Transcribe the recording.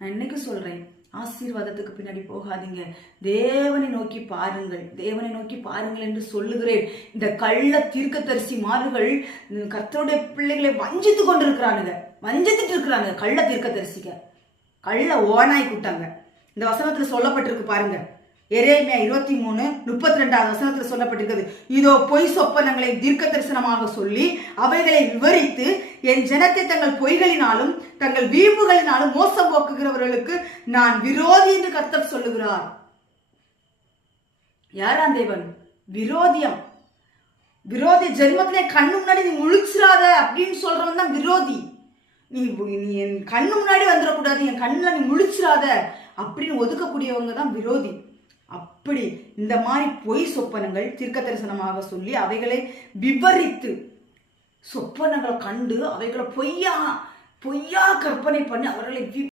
நான் இன்னைக்கு சொல்றேன், ஆசீர்வாதத்துக்கு பின்னாடி போகாதீங்க, தேவனை நோக்கி பாருங்கள், தேவனை நோக்கி பாருங்கள் என்று சொல்லுகிறேன். இந்த கள்ள தீர்க்கதரிசி மார்கள் கர்த்தருடைய பிள்ளைகளை வஞ்சித்து கொண்டிருக்கிறானுங்க, வஞ்சித்துட்டு இருக்கிறாங்க. கள்ள தீர்க்கதரிசிக்க கள்ள ஓனாய் கூட்டாங்க. இந்த வசனத்துல சொல்லப்பட்டிருக்கு பாருங்க, எரேமியா 23:32 வசனத்துல சொல்லப்பட்டிருக்கிறது. இதோ பொய் சொப்பனங்களை தீர்க்க தரிசனமாக சொல்லி அவைகளை விவரித்து என் ஜனத்தை தங்கள் பொய்களினாலும் தங்கள் வீம்புகளினாலும் மோசம் போக்குகிறவர்களுக்கு நான் விரோதி என்று கர்த்தர் சொல்லுகிறார். யாராம் தேவன்? விரோதியம். விரோதி ஜென்மத்திலே கண்ணு முன்னாடி நீ முழிச்சிராத அப்படின்னு சொல்றவன் தான் விரோதி. நீ என் கண்ணு முன்னாடி வந்துடக்கூடாது, என் கண்ணுல நீ முழிச்சிராத அப்படின்னு ஒதுக்கக்கூடியவங்க தான் விரோதி. அப்படி இந்த மாதிரி பொய் சொப்பனங்கள் தீர்க்க தரிசனமாக சொல்லி அவைகளை விவரித்து சொப்பனங்களை கண்டு அவைகளை பொய்யா கற்பனை பண்ணி அவர்களை